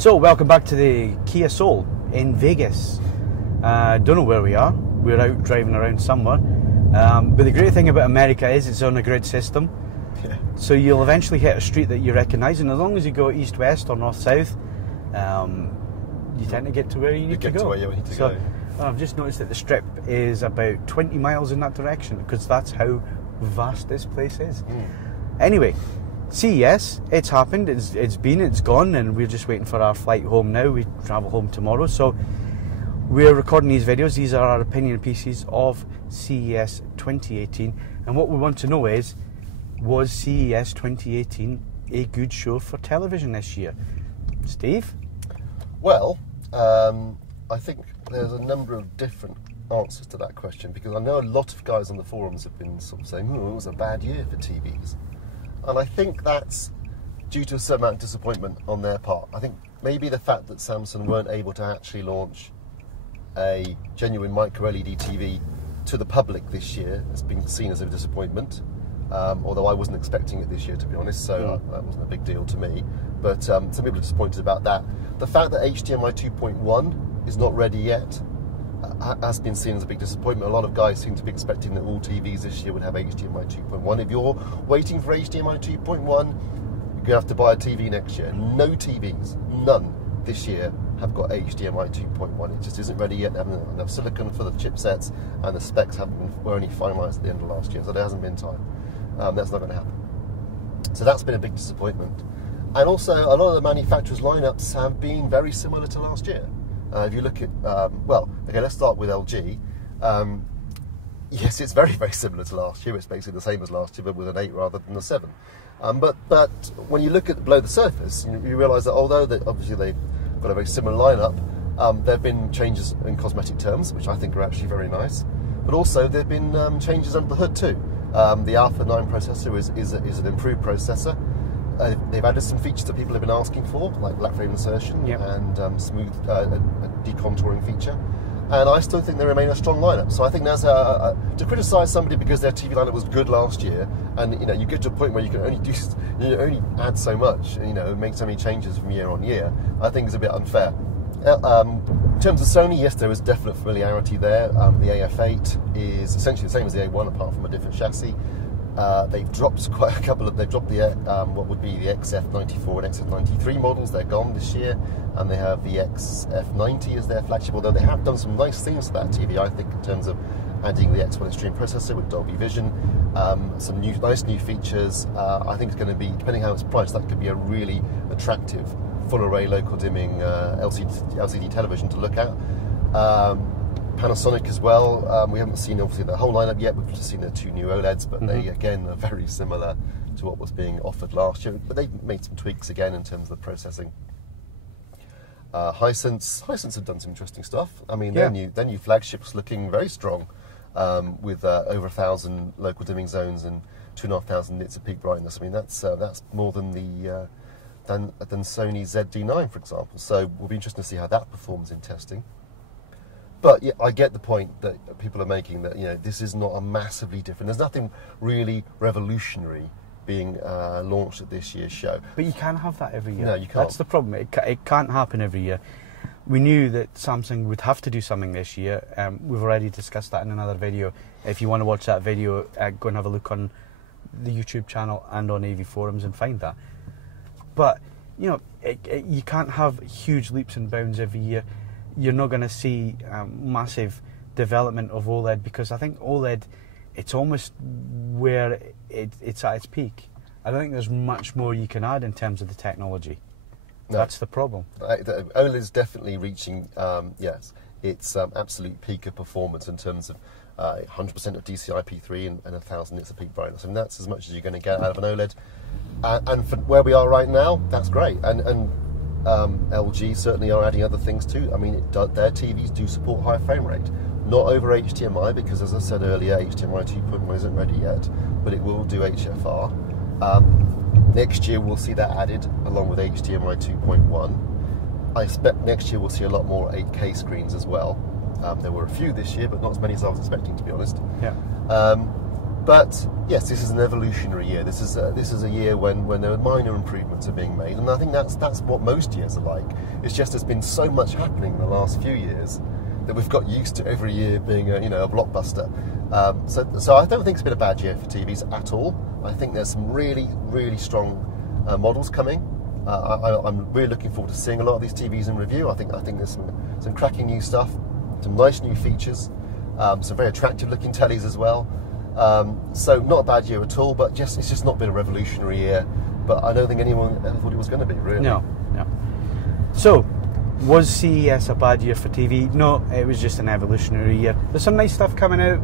So, welcome back to the Kia Soul in Vegas. Don't know where we are. We're out driving around somewhere. But the great thing about America is it's on a grid system. Yeah. So you'll eventually hit a street that you recognise, and as long as you go east-west or north-south, you tend to get to where you need to go. To where you need to go. I've just noticed that the strip is about 20 miles in that direction, because that's how vast this place is. Anyway, CES, it's happened, it's gone, and we're just waiting for our flight home now. We travel home tomorrow, so we're recording these videos. These are our opinion pieces of CES 2018, and what we want to know is, was CES 2018 a good show for television this year? Steve? Well, I think there's a number of different answers to that question, because I know a lot of guys on the forums have been sort of saying, it was a bad year for TVs. And I think that's due to a certain amount of disappointment on their part. I think maybe the fact that Samsung weren't able to actually launch a genuine micro LED TV to the public this year has been seen as a disappointment. Although I wasn't expecting it this year, to be honest, so that wasn't a big deal to me. But some people are disappointed about that. The fact that HDMI 2.1 is not ready yet has been seen as a big disappointment. A lot of guys seem to be expecting that all TVs this year would have HDMI 2.1. If you're waiting for HDMI 2.1, you're going to have to buy a TV next year. No TVs, none this year, have got HDMI 2.1. It just isn't ready yet. They haven't enough silicon for the chipsets, and the specs were only finalised at the end of last year, so there hasn't been time. That's not going to happen. So that's been a big disappointment. And also, a lot of the manufacturers' lineups have been very similar to last year. If you look at, let's start with LG. Yes, it's very, very similar to last year. It's basically the same as last year, but with an 8 rather than a 7. But when you look at below the surface, you realise that although obviously they've got a very similar lineup, there have been changes in cosmetic terms, which I think are actually very nice. But also there have been changes under the hood too. The Alpha 9 processor is an improved processor. They've added some features that people have been asking for, like black frame insertion and smooth decontouring feature. And I still think they remain a strong lineup. So I think that's to criticise somebody because their TV lineup was good last year, and you get to a point where you can only add so much, make so many changes from year on year. I think is a bit unfair. In terms of Sony, yes, there is definite familiarity there. The AF8 is essentially the same as the A1, apart from a different chassis. They've dropped quite a couple of. They've dropped the what would be the XF94 and XF93 models. They're gone this year, and they have the XF90 as their flagship. Although they have done some nice things to that TV, I think, in terms of adding the X1 Extreme processor with Dolby Vision, some nice new features. I think it's going to be, depending how it's priced, that could be a really attractive full array local dimming LCD television to look at. Panasonic as well. We haven't seen obviously the whole lineup yet. We've just seen the 2 new OLEDs, but they again are very similar to what was being offered last year. But they've made some tweaks again in terms of the processing. Hisense have done some interesting stuff. I mean, their new flagship's looking very strong, with over 1,000 local dimming zones and 2,500 nits of peak brightness. I mean, that's more than than Sony's ZD9, for example. So we'll be interested to see how that performs in testing. But yeah, I get the point that people are making, that this is not a massively different. There's nothing really revolutionary being launched at this year's show. But you can't have that every year. No, you can't. That's the problem. It can't happen every year. We knew that Samsung would have to do something this year. We've already discussed that in another video. If you want to watch that video, go and have a look on the YouTube channel and on AV Forums and find that. But you can't have huge leaps and bounds every year. You're not going to see massive development of OLED, because I think OLED, it's almost where it's at its peak. I don't think there's much more you can add in terms of the technology. No. That's the problem. OLED is definitely reaching, yes, its absolute peak of performance in terms of 100% of DCI-P3 and 1,000 nits of peak brightness. I mean, that's as much as you're going to get out of an OLED. And for where we are right now, that's great. And LG certainly are adding other things too. I mean, their TVs do support high frame rate. Not over HDMI, because as I said earlier, HDMI 2.1 isn't ready yet, but it will do HFR. Next year we'll see that added along with HDMI 2.1. I expect next year we'll see a lot more 8K screens as well. There were a few this year, but not as many as I was expecting, to be honest. Yeah. But yes, this is an evolutionary year. This is a year when there are minor improvements are being made, and I think that's what most years are like. It's just there's been so much happening in the last few years that we've got used to every year being a blockbuster. So I don't think it's been a bad year for TVs at all. I think there's some really strong models coming. I'm really looking forward to seeing a lot of these TVs in review. I think there's some cracking new stuff, some nice new features, some very attractive looking tellies as well. So not a bad year at all, but it's just not been a revolutionary year. But I don't think anyone ever thought it was going to be, really. No. So, was CES a bad year for TV? No, it was just an evolutionary year. There's some nice stuff coming out.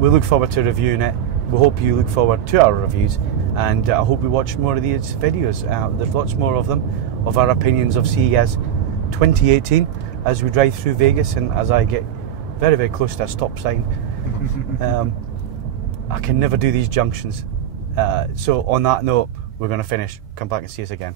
We look forward to reviewing it. We hope you look forward to our reviews, and I hope we watch more of these videos. There's lots more of them, of our opinions of CES 2018 as we drive through Vegas and as I get very close to a stop sign. I can never do these junctions. So on that note, we're going to finish. Come back and see us again.